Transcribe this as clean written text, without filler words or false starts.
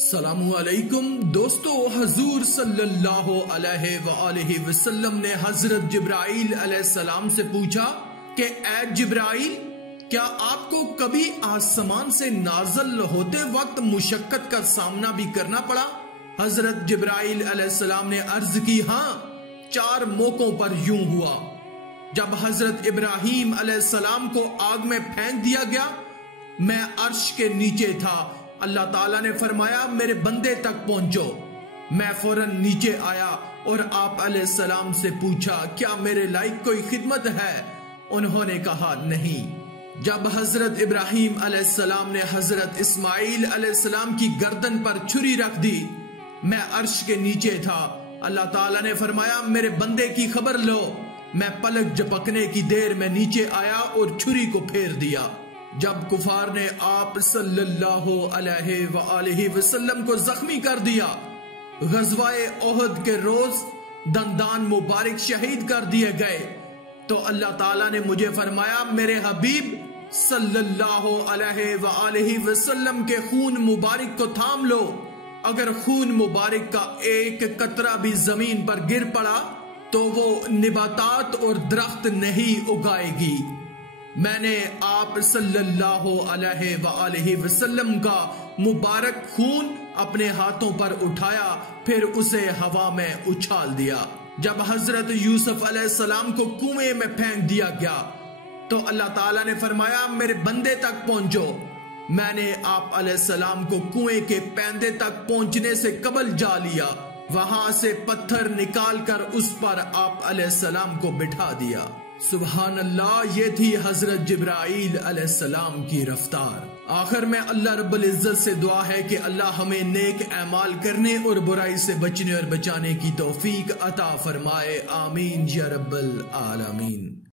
السلام علیکم دوستو، حضور صلی اللہ علیہ وآلہ وسلم نے حضرت جبرائیل علیہ السلام سے پوچھا کہ اے جبرائیل، کیا آپ کو کبھی آسمان سے نازل ہوتے وقت مشقت کا سامنا بھی کرنا پڑا؟ حضرت جبرائیل علیہ السلام نے عرض کی، ہاں، 4 موقعوں پر یوں ہوا۔ جب حضرت ابراہیم علیہ السلام کو آگ میں پھینک دیا گیا، میں عرش کے نیچے تھا، اللہ تعالیٰ نے فرمایا میرے بندے تک پہنچو۔ میں فوراً نیچے آیا اور آپ علیہ السلام سے پوچھا کیا میرے لائق کوئی خدمت ہے؟ انہوں نے کہا نہیں۔ جب حضرت ابراہیم علیہ السلام نے حضرت اسماعیل علیہ السلام کی گردن پر چھری رکھ دی، میں عرش کے نیچے تھا، اللہ تعالیٰ نے فرمایا میرے بندے کی خبر لو۔ میں پلک جھپکنے کی دیر میں نیچے آیا اور چھری کو پھیر دیا۔ جب کفار نے آپ صلی اللہ علیہ وآلہ وسلم کو زخمی کر دیا، غزوہ احد کے روز دندان مبارک شہید کر دیے گئے، تو اللہ تعالیٰ نے مجھے فرمایا میرے حبیب صلی اللہ علیہ وآلہ وسلم کے خون مبارک کو تھام لو، اگر خون مبارک کا ایک قطرہ بھی زمین پر گر پڑا تو وہ نباتات اور درخت نہیں اگائے گی۔ میں نے آپ صلی اللہ علیہ وآلہ وسلم کا مبارک خون اپنے ہاتھوں پر اٹھایا، پھر اسے ہوا میں اچھال دیا۔ جب حضرت یوسف علیہ السلام کو کنویں میں پھینک دیا گیا تو اللہ تعالیٰ نے فرمایا میرے بندے تک پہنچو۔ میں نے آپ علیہ السلام کو کنویں کے پیندے تک پہنچنے سے قبل جا لیا، وہاں سے پتھر نکال کر اس پر آپ علیہ السلام کو بٹھا دیا۔ سبحان اللہ، یہ تھی حضرت جبرائیل علیہ السلام کی رفتار۔ آخر میں اللہ رب العزت سے دعا ہے کہ اللہ ہمیں نیک اعمال کرنے اور برائی سے بچنے اور بچانے کی توفیق عطا فرمائے، آمین یا رب العالمین۔